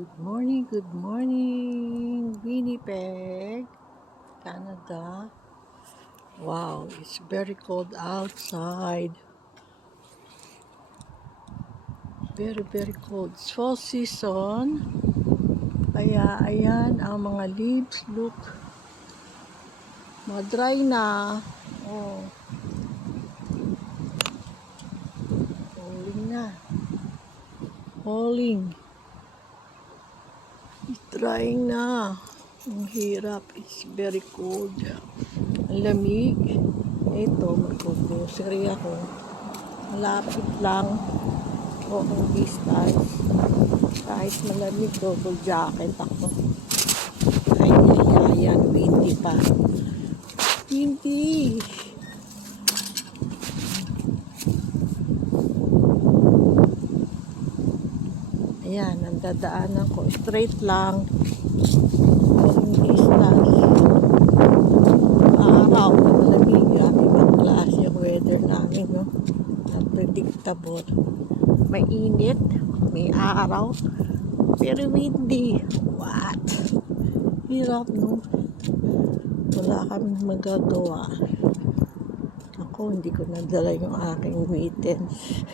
Good morning, Winnipeg, Canada. Wow, it's very cold outside. Very cold. It's fall season. Kaya ayan ang mga leaves. Look, mga dry na. Oh, falling na. Falling. It's drying na. Ang hirap. It's very cold. Ang lamig. Ito, magpo-grocery ako. Malapit lang. Walking distance. Kahit malamig, double jacket ako. Ay, yan. Windy pa. Windy. Ayan, ang dadaanan ko. Straight lang. Walking distance. Araw. Malamig. Ibang klase yung weather namin, no? Unpredictable. May init, may araw, pero windy. What? Hirap, no? Wala kami magagawa. Ako, hindi ko nadala yung aking mittens.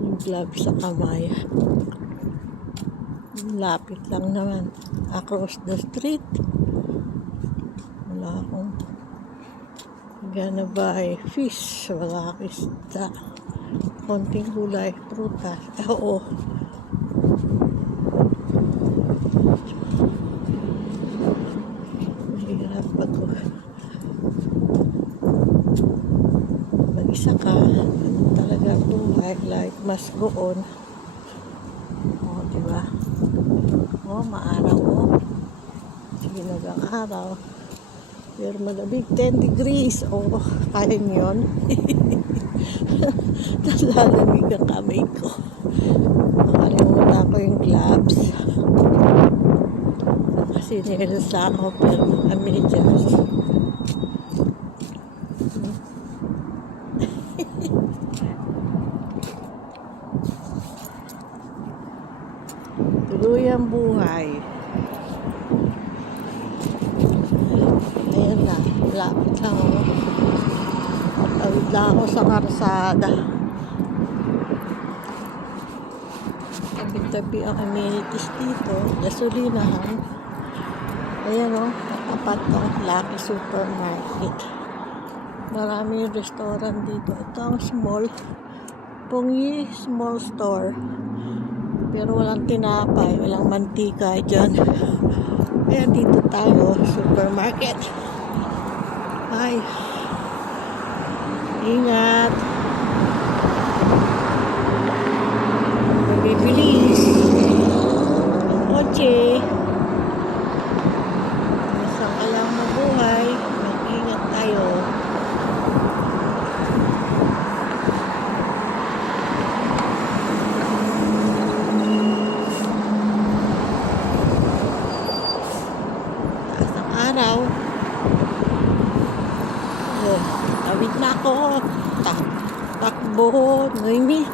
Yung gloves sa kamay. Lapit lang naman. Across the street. Wala akong gonna buy fish. Wala akong isda. Konting gulay, prutas. Oo. Mahirap pag mag-isa ka. Talaga buhay. Like, must go on. O, diba? O, maaraw o. Sige nagang araw. Pero malamig, 10 degrees. O, kaya yun. Nalalamig ang kamay ko. Nakalimutan ko yung gloves. Kasi nilas ako pero medyas. Tuloy ang buhay. Ayan na. Lapit lang ako. Tawid lang ako sa karsada. Tabi-tabi ang amenities dito. Gasolinahan. Ayan o. Tapat ng Lucky Supermarket. Maraming restaurant dito. Ito ang small. Pongi small store. Pero walang tinapay. Walang mantika dyan. Kaya dito tayo. Supermarket. Ay. Ingat. Mabibilis. Ang kotse. Nasa ka lang mabuhay. Mag-ingat tayo. Taas ang araw. Oh, tawid na ako. Takbo. Noemi.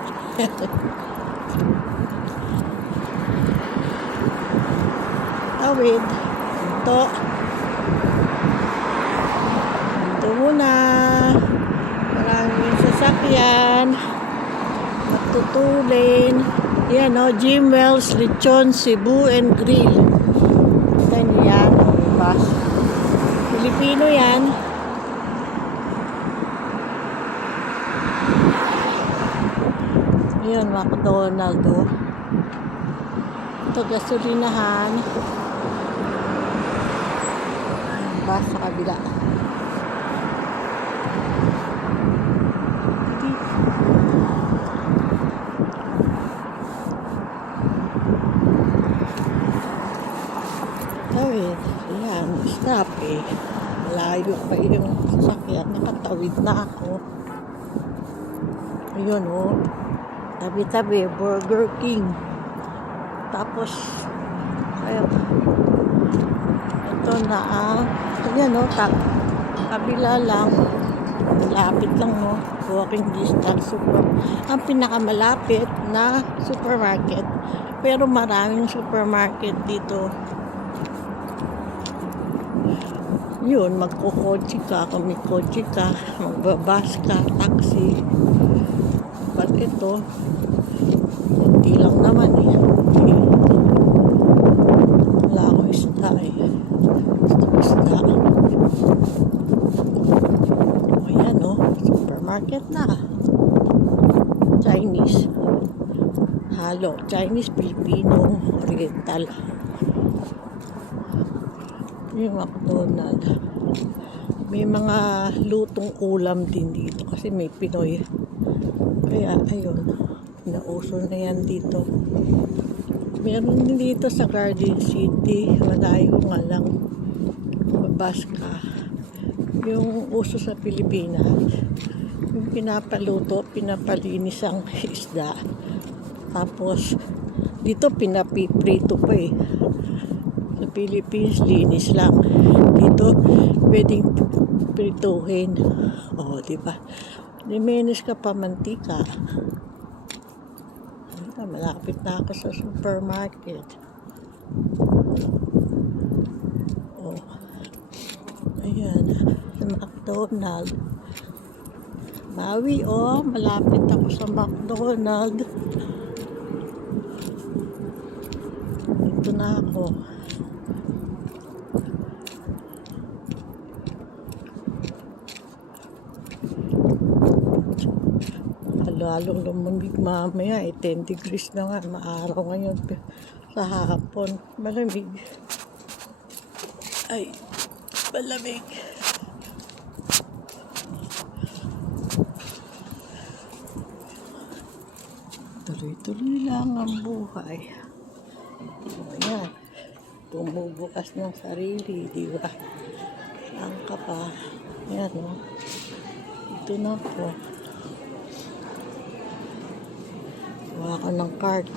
Tawid. Ito. Ito muna. Maraming sasakyan. Matutulin. Yan o. Jim Wells, Lechon, Cebu, and Grill. Yan yan. Bus. Pilipino yan. Yan, McDonald o. Ito, gasolinahan. Bus sa kabila. Tawid. Yan, stop eh. Malayo pa yung sasakyan. Nakatawid na ako. Ayun o. Tabi-tabi, Burger King. Tapos, ayun. Ito na ayan o. Kabila lang. Lapit lang o. walking distance. Ang pinakamalapit na supermarket. Pero maraming supermarket dito. Yun, magkukotse ka, kung may kotse ka, magbabas ka, taxi. But ito, hindi lang naman eh. Wala akong isda eh. Isda. O yan o, supermarket na. Chinese. Halo, Chinese, Filipino, Oriental. Yung McDonald. May mga lutong ulam din dito kasi may Pinoy. Kaya ayun, nauso na yan dito. Meron din dito sa Garden City. Malayo nga lang. Babas ka. Yung uso sa Pilipinas, yung pinapaluto, pinapalinis ang isda. Tapos, dito pinapiprito pa eh. Sa Philippines, linis lang. Dito, pwedeng prituhin. O, diba? Diminis ka pa mantika. Malapit na ako sa supermarket. O, ayan. Sa McDonald. Maui, o. Malapit ako sa McDonald. Dito na ako. Lalong lumamig mamaya eh, 10 degrees na nga, maaraw ngayon sa hapon, malamig. Ay, malamig. Tuloy-tuloy lang ang buhay. Ayan, bumubukas ng sarili, di ba? Saan ka pa? Ayan, no? Ito na po. Kuha ko ng card.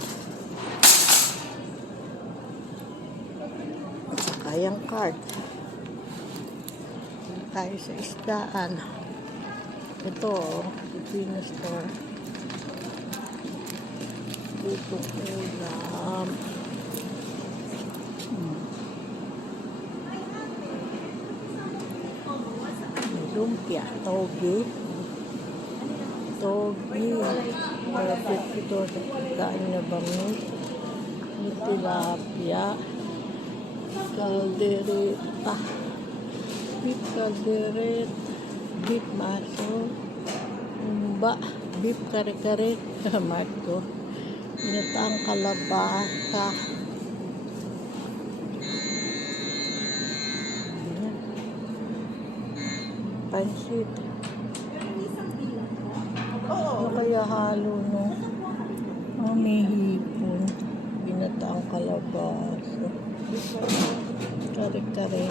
Kayang card. Dito tayo sa isdaan. Ito, Filipino store. Dito ulam. May lumpia, toge. Toge. Malapit ito sa pagkain na bangus. May tilapia. Caldereta. Beef caldereta. Beef maso. Umba. Beef kare-kare. Marco. Ginataang kalabasa. Pansit. Ano kaya halo no? May hipon. Ginataang kalabasa. Kare-kare.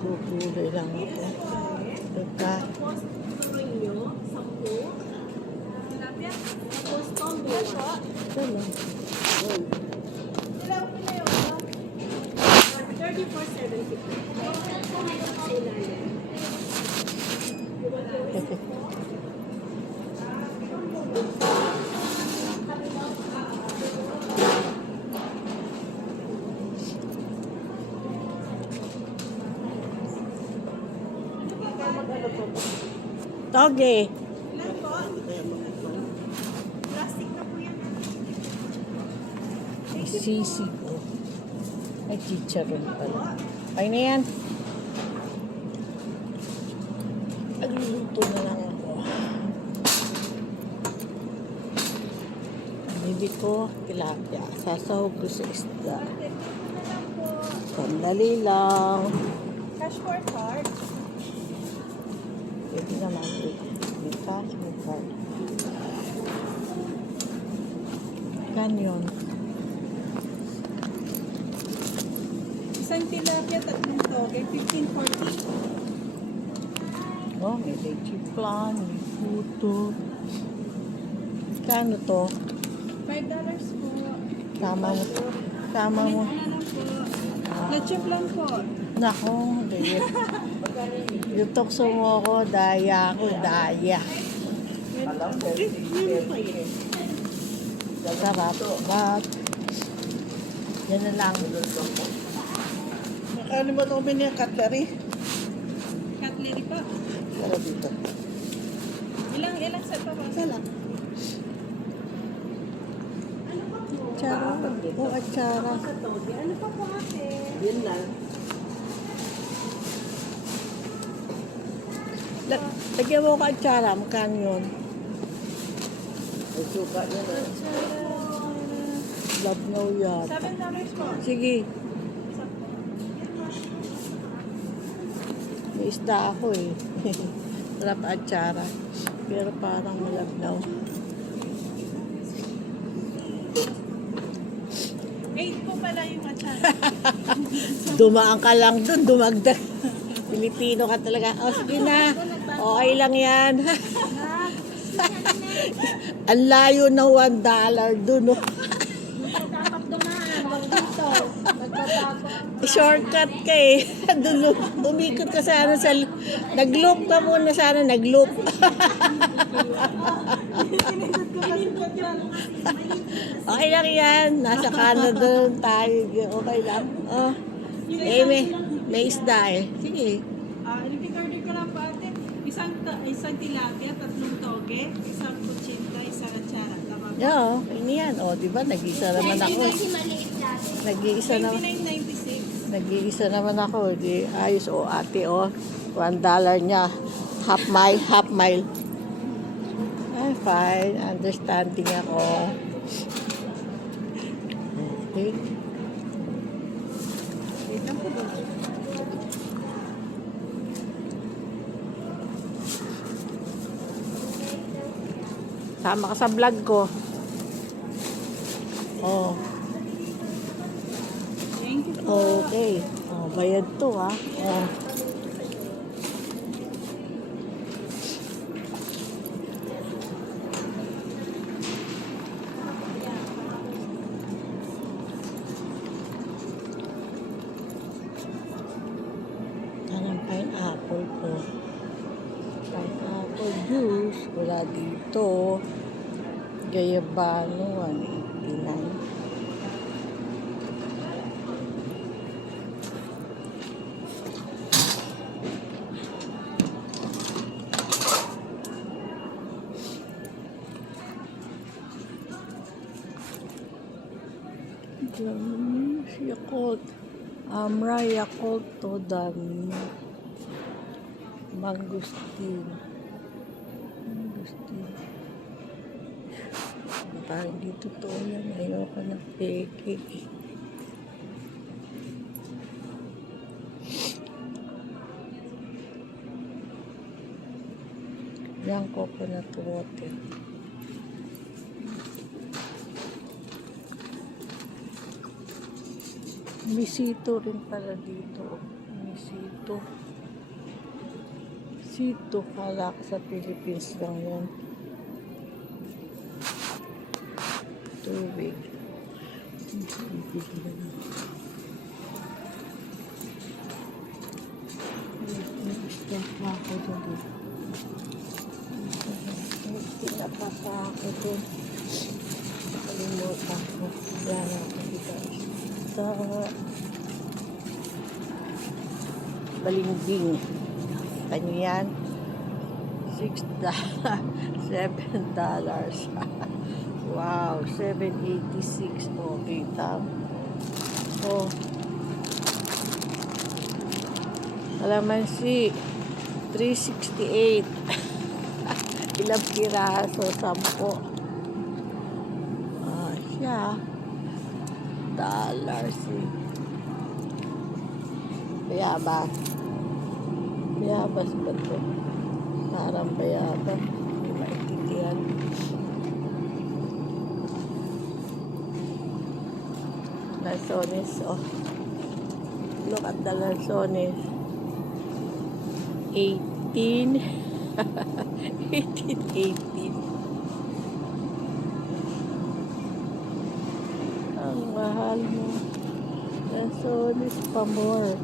Gugulay lang ako. Teka. Toge. Sisi ko. Ay, chicharon pala. Ay na yan. Nagluluto na lang ako. Bili ko tilapia. Sasahog ko sa isda. Sandali lang. Cash for card. Pwede naman. May cash, may card. Kanyon. Isang tilapia, tatlong toge, 15.40. Oh, may leche plan, may puto. Kano to? $5 po. Tama mo. Tama mo. Ano lang po? Leche plan po. Nako, hindi. Yung tukso mo ako, daya ako, daya. Sarap. But, yan na lang. Ano ba ito niya? Cutlery? Cutlery po. Para dito. Ilang set pa po? Sala. Atsara. Oh, atsara. Ano pa po ate? Yun lang. Lagyan mo ka atsara. Magkano yun? Ay, suka niya na. Love now yan. $7 po. Sige. May isda ako eh. Sarap atsara. Pero parang malabnaw. 8 po pala yung atsara. Dumaan ka lang dun, dumagdag. Pilipino ka talaga. O, sige na. Okay lang yan. Ang layo na $1 dun, oh. Dapat dumaan. Huwag dito. Nagbabago. Shortcut ka eh. Dun, umikot ka sana sa... Nag-loop ka muna sana, nag-loop. Okay lang yan. Nasa Canada tayo. Okay lang. Oh. Eh, may isda eh. Sige. Order ko lang po ate. Isang tilapia, 3 toge, isang kuchinta, isang atsara. Tama po? Oo, ini yan. O, di ba? Nag-iisa naman ako. Nag-iisa naman. $29.96. Nag-iisa naman ako. Di, ayos. O, ate, o. $1 niya. Half mile. Ay, fine. Understanding ako. Okay. Wait lang po ba? Sama ka sa vlog ko. Oh, Thank you po. okay. Oh, bayad to, ha. Oh. Anong pineapple ko? Pineapple juice. Wala dito. Gayabano, 189. Jamus, Yakult. Amra, Yakult, to dami. Mangustin. Parang hindi totoo yan. Ayoko ng peke. Yan, coconut water. Misito rin pala dito. Misito. Sito, kala ko sa Philippines lang yan. Tubig. May isda pa ako doon. May tinapa pa ako doon. Kalimutan ko. Wala na ako dito. Isda. Balimbing. Kanyo yan. $6. $7. Wow, 786. Okay, tam. Oh. Kalamansi, 368. Ilang piraso? 10. Ah, siya. Dollars eh. Bayabas. Bayabas ba ito? Parang bayabas. Hindi maintindihan. Lanzones, oh. Look at the lanzones. 18. 18. Ang mahal mo. Lanzones pa more.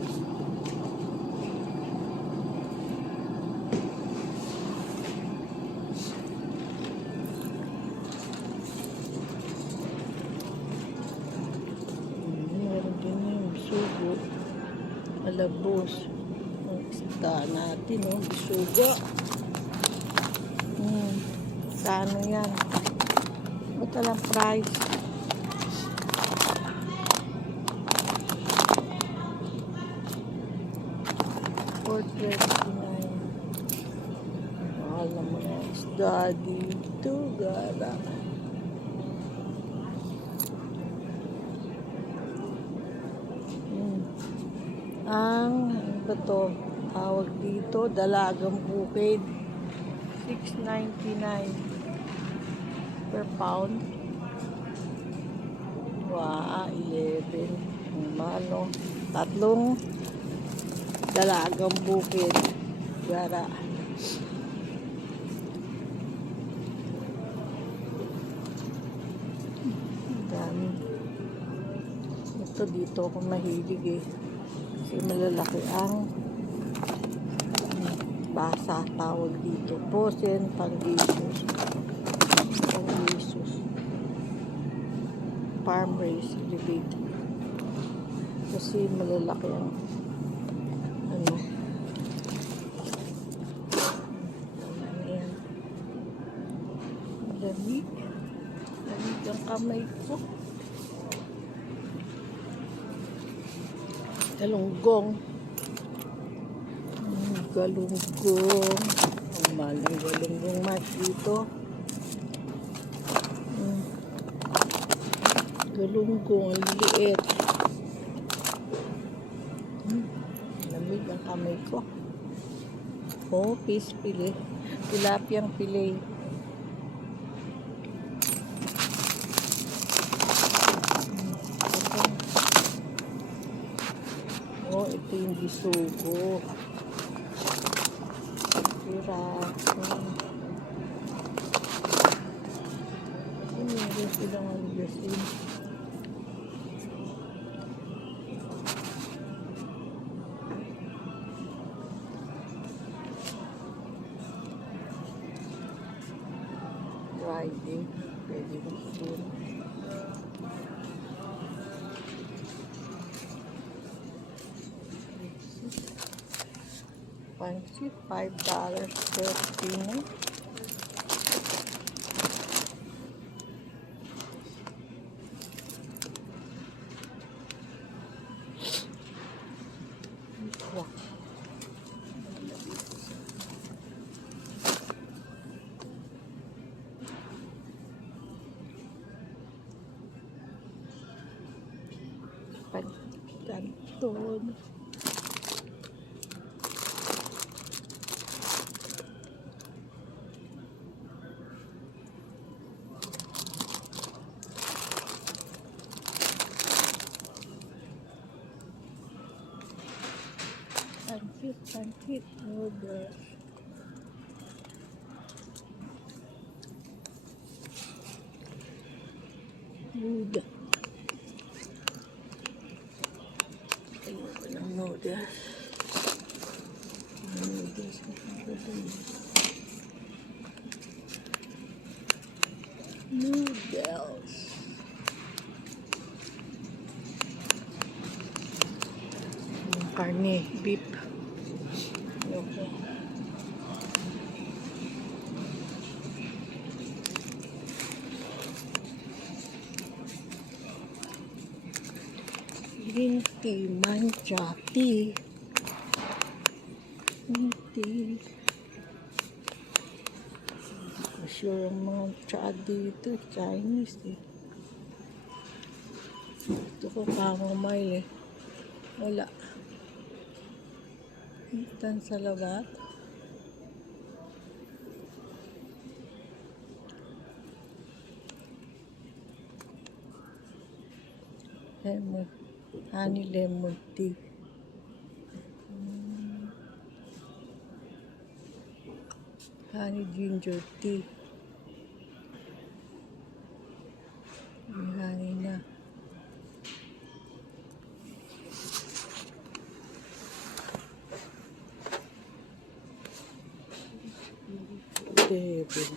Malabos. Ang isda natin, oh. Bisuga. Kano yan? Ba't alam price? $4.29. Mahal naman ang isda dito, gara. Ang ano ba to? Tawag dito, dalagang bukid. $6.99 per pound. Wow, 11. Ang mahal, no? Tatlong dalagang bukid. Gara. Ang dami. Ito dito ako mahilig eh. Kasi malalaki ang basa tawag dito. Posen, Pangasius. Pangasius. Farm raised elevated. Kasi malalaki ang ano. Ayan. Lamig. Lamig ang kamay ko. Galunggong. Galunggong. Ang mahal ng galunggong mas dito. Galunggong, ang liit. Lamig ang kamay ko. Oh, fish fillet. Tilapiyang fillet. Oh, ito yung bisugo. Piraso. Meron silang aligasin. Friday. Pwede mo siguro. Pansit, $5 per kilo. Wow. Canton. Pancit noodles. Noodles. Ayoko ng noodles. Noodles. Noodles. Karne, beef. Ayoko. Green tea, matcha tea. Green tea. Sure ang mga cha dito, Chinese eh. Ito ko chamomile eh. Wala. Instant salabat. Lemon. Honey lemon tea. Honey ginger tea. May honey na. Table.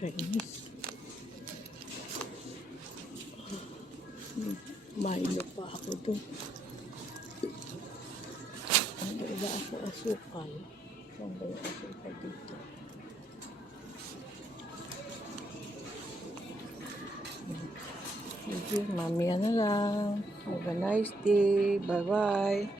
Chinese. Milo pa ako doon. Ano ba ako asukal? Saan ba yung asukal dito? Sige, mamaya na lang. Have a nice day. Bye-bye.